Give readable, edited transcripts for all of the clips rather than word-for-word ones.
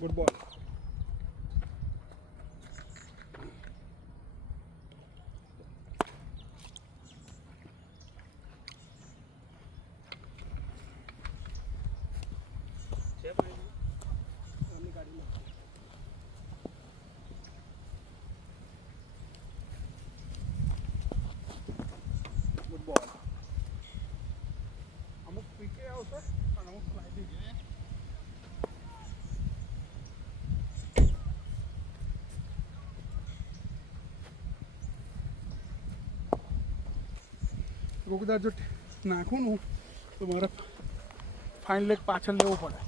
Good બોલ. Good બોલ. અમુક પીકે આવશે અને અમુક ફ્લાઇટ કદાચ જો નાખું ને તો મારે ફાઇન લેગ પાછળ લેવો પડે.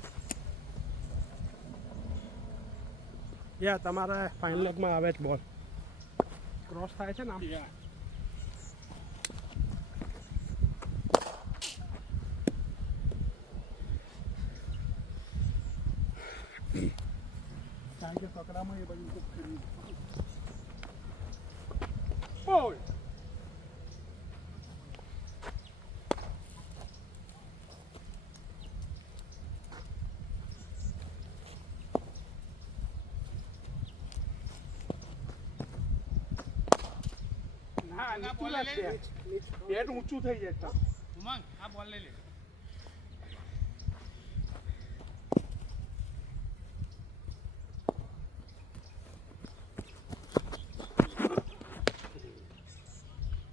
યા તમારે ફાઇન લેગમાં આવે જ બોલ ક્રોસ થાય છે ને આમ. કારણ કે સકડામાં એ બધું ખૂબ ફેરવી બોલ. ના નીચું લાગશે. બેટ ઊંચું થઈ જાય. ઉમંગ આ બોલ લઈ લે.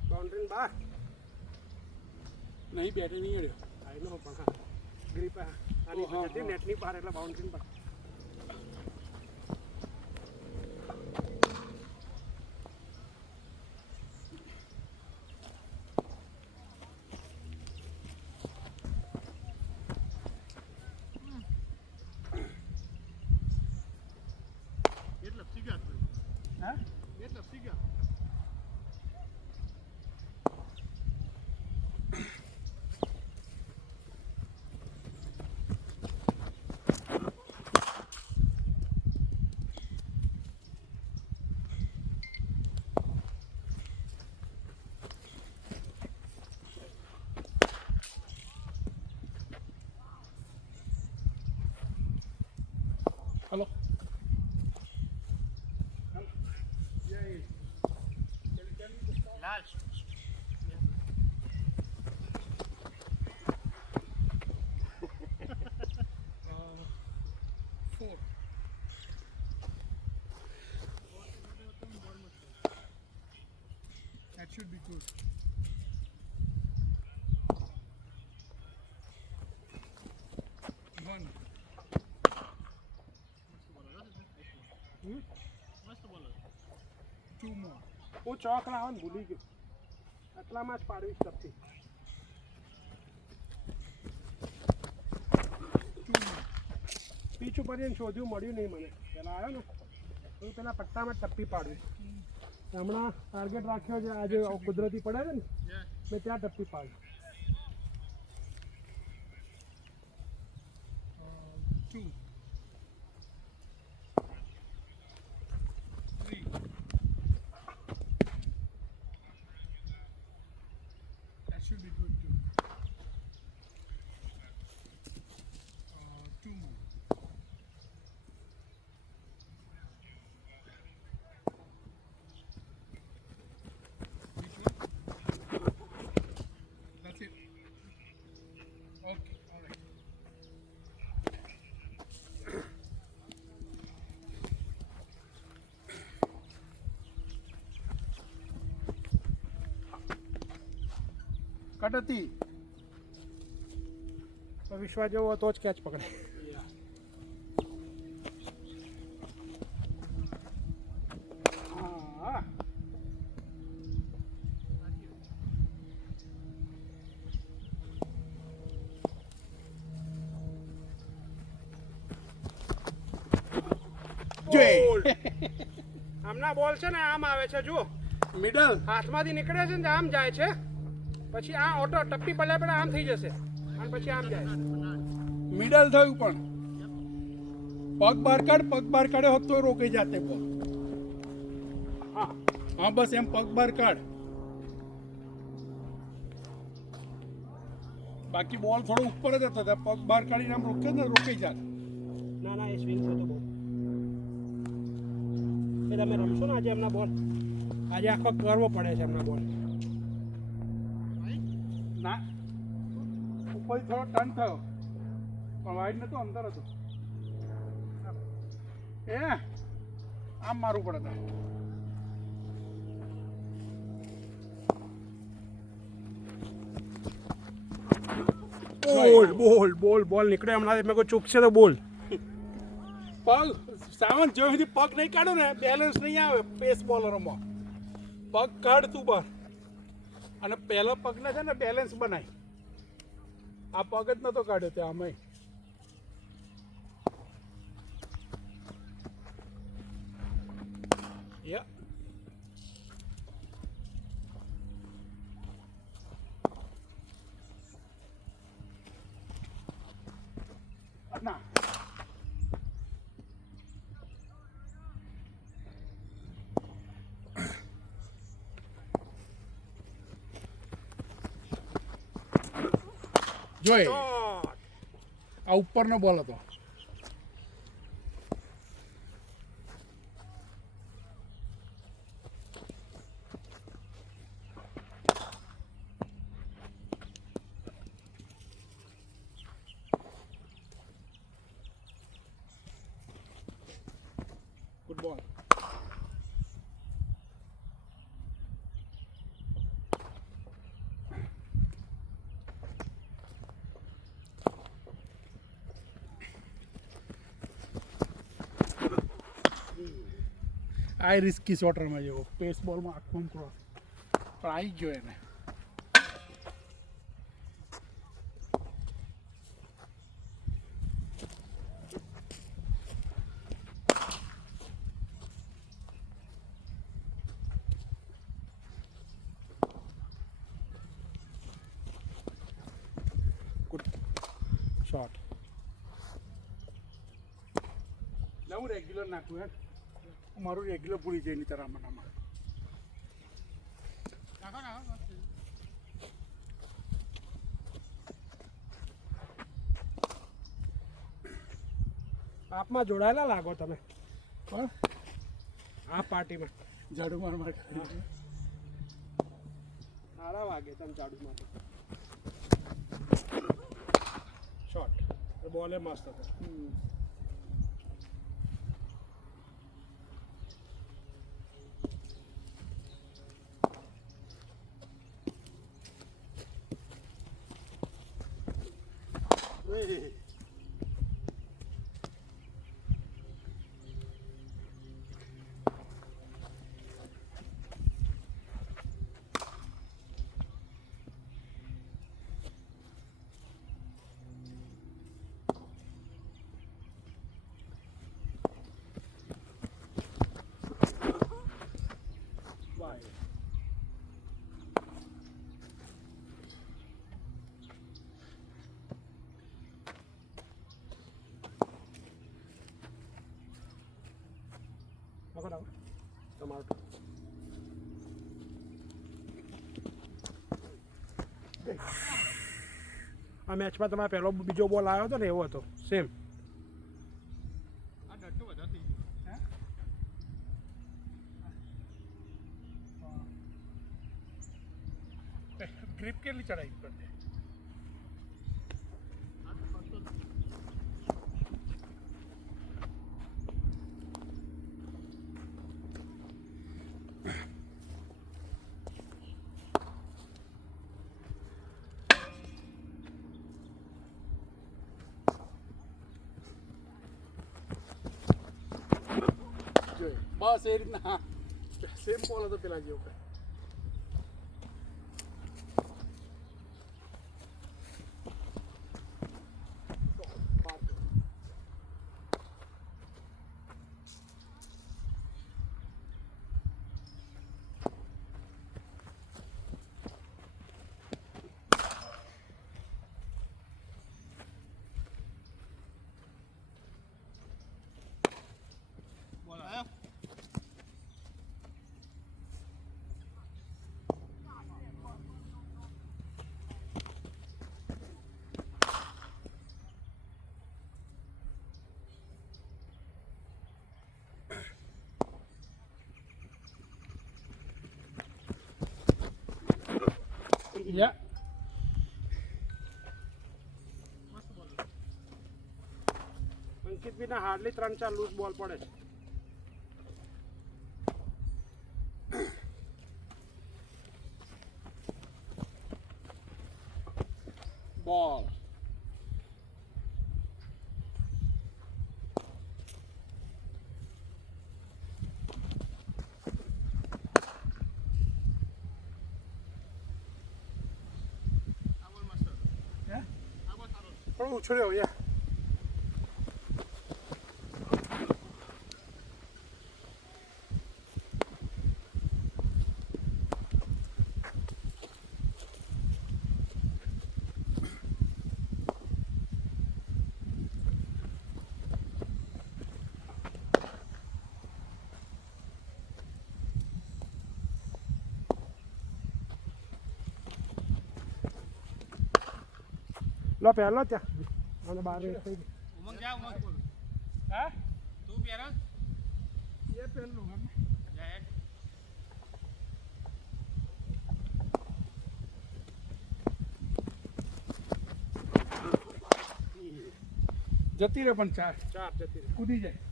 બાઉન્ડ્રી બહાર નહીં બેટે નહીં અડ્યો. આઈ નો પણ હા ગ્રીપ આની હા, હતી હા. નેટની બહાર એટલે બાઉન્ડ્રી બહાર. એટલે સિગા હા એટલે સિગા હલો. લાલ Four. That should be good. One. મસ્ત બોલ Two more. હું ચોક લાવવાનું ભૂલી ગયો એટલામાં જ પાડવી શકતી. Two more. પીચ ઉપર જઈને શોધ્યું મળ્યું નહીં મને. પહેલાં આવ્યો ને હું પેલા પટ્ટામાં જ ટપ્પી પાડવી. હમણાં ટાર્ગેટ રાખ્યો છે આજે કુદરતી પડે છે ને મેં ત્યાં ટપ્પી પાડી. Two. Three. That should be good too. Two more. Which one? That's it. Okay, all right. Cut હતી તો વિશ્વાસ જેવો તો જ કેચ પકડે. હા Goal. આમના બોલ છે ને આમ આવે છે જુઓ Middle. હાથમાંથી નીકળે છે ને આમ જાય છે પછી આ ઓટો ટપ્પી પડ્યા પડ્યા આમ થઈ જશે અને પછી આમ જાય. મિડલ થયું પણ પગ બહાર કાઢ્યો હોત તો રોકી જાતે બોલ. હા હા બસ એમ પગ બહાર કાઢ. બાકી બોલ થોડો ઉપર જ હતો પગ બહાર કાઢીને આમ રોકે ને રોકી જાત. ના ના એ સ્વિંગ થયો તો બહુ. એ તમે રમશો ને આજે એમના બોલ, આજે આખો કરવો પડે છે એમના બોલ. ના ઉપર થોડો ટર્ન થયો પણ વાઇડ નતો, અંદર હતો. એ આમ મારવું પડે તારે. બોલ બોલ બોલ નીકળે હમણાં, મેં કોઈ ચૂકશે તો બોલ. પગ સાવન જ્યાં સુધી પગ નહીં કાઢો ને બેલેન્સ નહીં આવે પેસ બોલરોમાં. પગ કાઢ તું બહાર અને પહેલો પગને છે ને બેલેન્સ બનાય. આ પગ જ નતો કાઢ્યો ત્યાં અમે. યા ના જોઈ આ ઉપરનો બોલ હતો. ગુડ બોલ. આ રિસ્કી શોટ રમે જેવો પેસ બોલમાં આખું ક્રોસ પણ આવી ગયો એને. Good shot. એટલે હું રેગ્યુલર નાખું યાર, મારું રેગ્યુલર ભૂલી જાય નહીં તારા મનામાં. નાખો નાખો. આપમાં જોડાયેલા લાગો તમે પણ આ પાર્ટીમાં. ઝાડુ માર માર કરે. સારા વાગે તમે ઝાડુ માટે. શોટ બોલે મસ્ત હતો. તમારું આ મેચમાં તમારે પહેલો બીજો બોલ આવ્યો હતો ને એવો હતો સેમ. આ ડટ્ટો વધારે થઈ ગયો. ગ્રીપ કેટલી ચડાવી પડે? આ તો ફરતો જ. બસ એ રીતના સેમ બોલ હતો પેલા જેવો. બોલ આવ્યો. યા મસ્ત બોલ અંકિત બી હાર્ડલી 3-4 લૂઝ બોલ પડે છે. બોલ આ બોલ મસ્ત હતો. હે આ બોલ સારો હતો. થોડો ઉછળ્યો યા. લો પહેલો ત્યાં અને 12 થઈ ગઈ. ઉમંગ જા ઉમંગ બોલ. હા તું પહેરો એ પેલું હે જા હેડ. જતી રહે પણ 4 4 જતી રહી. કૂદી જાય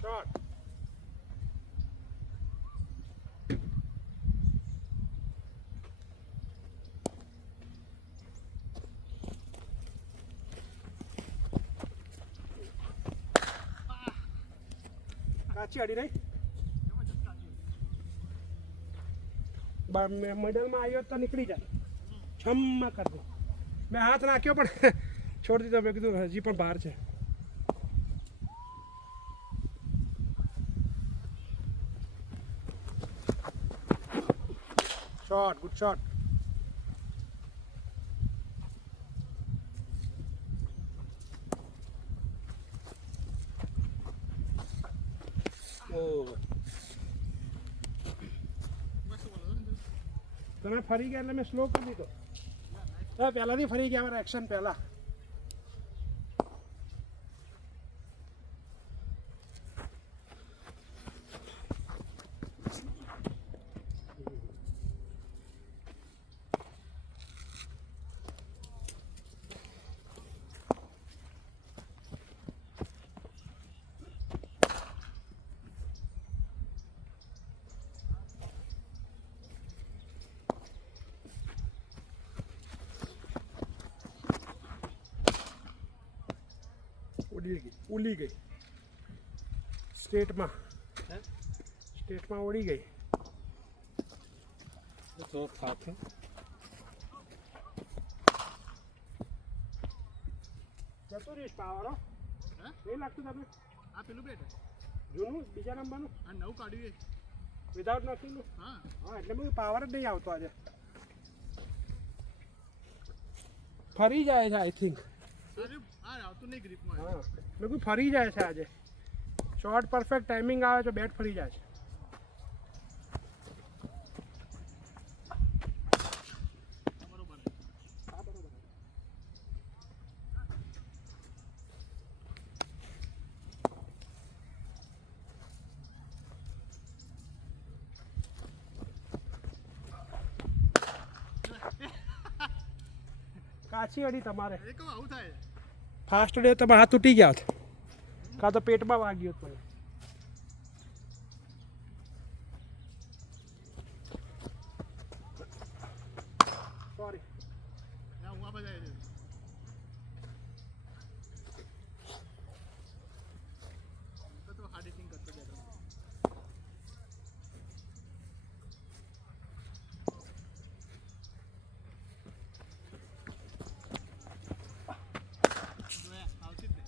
શોટ. કાચી અડી નહીં. મિડલમાં આવ્યો તો નીકળી જાય. છમમાં કરી દો. મેં હાથ નાખ્યો પણ છોડી દીધો. મેં કીધું હજી પણ બહાર છે. Shot, good shot. મસ્ત બોલ હતો. તમે ફરી ગયા એટલે મેં સ્લો કરી દીધો. પહેલાંથી ફરી ગયા મારા એક્શન પહેલાં. ઉડી ગઈ સ્ટેટમાં ઉડી ગઈ. તો સાથે જતું રહીશ પાવાળો. હે? નહીં લાગતું તમને આ પેલું બેટ જૂનું બીજા નંબરનું આ નવું કાઢ્યું એ. વિધાઉટ નથીનું? હા હા, એટલે બધું પાવર જ નહીં આવતો આજે. ફરી જાય છે આઈ થિંક. અરે આ આવતું નહીં ગ્રીપમાં. હા, મેં કીધું ફરી જાય છે આજે. શોર્ટ પરફેક્ટ ટાઈમિંગ આવે તો બેટ ફરી જાય છે. બરોબર. હા, બરોબર. કાચી અડી તમારે. એ કહું આવું થાય. ફાસ્ટ ડે તમારા હાથ તૂટી ગયા હોત. કાં તો પેટમાં વાગ્યું હોત મને. સોરી. ના હું આ બધા તો હાર્ડ હિટિંગ કરતો બેટ. આવતી જ નહીં.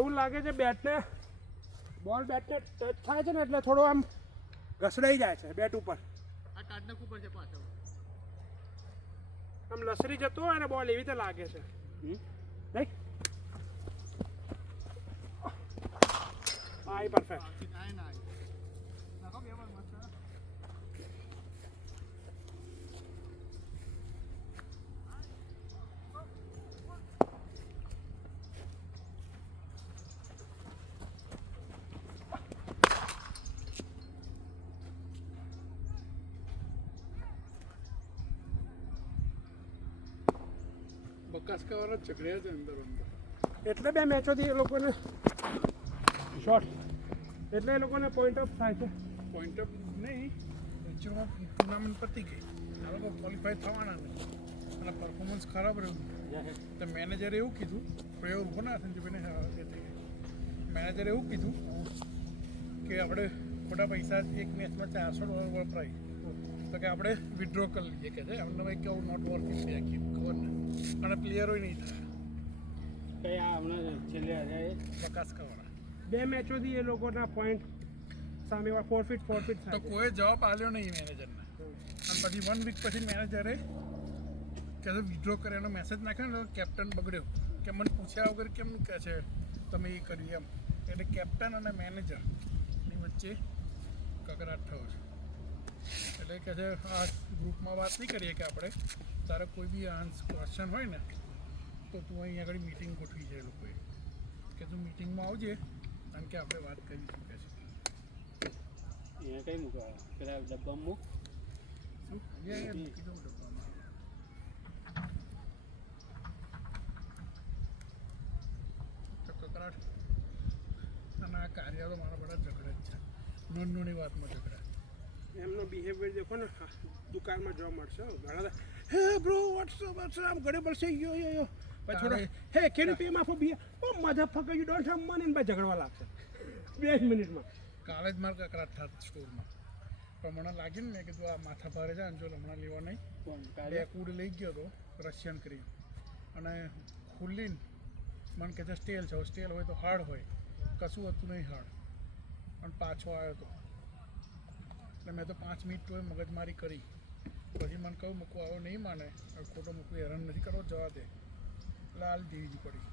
એવું લાગે છે બેટને બોલ બેટને ટચ થાય છે ને એટલે થોડો આમ ઘસડાઈ જાય છે બેટ ઉપર. આ કાર્ડના ઉપર આમ લસરી જતો હોય ને બોલ એવી રીતે લાગે છે નહીં હા એ પરફેક્ટ આય ના આય નાખો બે વાર મસ્ત બકાસકાવાળા ઝઘડ્યા છે અંદર અંદર. એટલે બે મેચોથી એ લોકોને શોર્ટ એટલે એ લોકોને પોઈન્ટ ઓફ થાય છે પોઈન્ટ ઓફ નહીં, એકચ્યુઅલમાં ટુર્નામેન્ટ પતી ગઈ, આ લોકો ક્વોલિફાય થવાના નહીં અને પરફોર્મન્સ ખરાબ રહ્યું. તો મેનેજરે એવું કીધું, પ્રયોગ ઊભો ના સંજુભાઈને એ થઈ ગઈ. મેનેજરે એવું કીધું કે આપણે ખોટા પૈસા એક મેચમાં $400 વપરાય તો કે આપણે વિડ્રો કરી લઈએ કે છે અમને ભાઈ કેવું નોટ વર્થ ઇટ બેક ખબર ને અને પ્લેયરો નહીં થાય બકાસકાવાળા. બે મેચોથી એ લોકોના પોઈન્ટ સામે ફોરફીટ તો થાય કોઈ જવાબ આપ્યો નહીં મેનેજરને અને પછી 1 વીક પછી મેનેજરે કે વિડ્રો કરે એનો મેસેજ નાખ્યો ને તો કેપ્ટન બગડ્યો કે મને પૂછ્યા વગર કેમ કહે છે તમે એ કર્યું એમ. એટલે કેપ્ટન અને મેનેજરની વચ્ચે કકરાટ થયો છે. એટલે કહે છે આ ગ્રુપમાં વાત નહીં કરીએ કે આપણે તારે કોઈ બી ક્વેશ્ચન હોય ને તો તું અહીં આગળ મિટિંગ ગોઠવી છે એ લોકોએ કે તું મિટિંગમાં આવજે કારણ કે આપણે વાત કરી શકીએ છીએ. અહીંયા કઈ મૂકવા પેલા ડબ્બામાં મૂક શું અહીંયા મૂકી દઉં ડબ્બામાં. તો કકરાટ અને આ કાર્યાલય મારા બધા ઝઘડે જ છે, નાની વાતમાં ઝઘડા. એમનો બિહેવિયર દેખો ને દુકાનમાં જોવા મળશે ઘણા હે બ્રો વોટ્સઅપ આમ ઘરે પડશે યો પછી થોડો હે કેન યુ પે માં for beer oh motherfucker you don't have money ને ભાઈ ઝઘડવા લાગશે 2 મિનિટમાં. કાલે જ મારે કકરાટ થાત સ્ટોરમાં પણ મને લાગ્યું ને મેં કીધું આ માથા ભારે છે જો હમણાં લેવા નહીં. બે કૂડ લઈ ગયો હતો રશિયન ક્રીમ અને ખુલ્લીને મને કહે છે સ્ટેલ છે, સ્ટેલ હોય તો હાર્ડ હોય, કશું હતું નહીં હાર્ડ અને પાછો આવ્યો હતો. એટલે મેં તો 5 મિનિટ તો મગજમારી કરી પછી મને કહું મૂકવું આવો નહીં માને હવે ખોટો મૂકવું હેરાન નથી કરવો જવા દે એટલે હાલ દીવી પડી.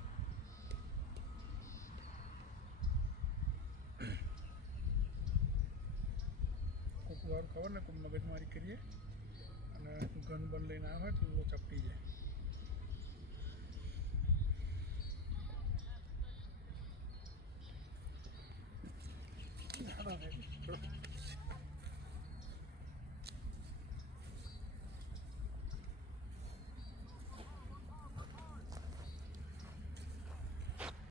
કોઈક વાર ખબર ને કોઈ મગજમારી કરીએ અને ગન બન લઈને આવ્યો હોય તો ચપટી જાય.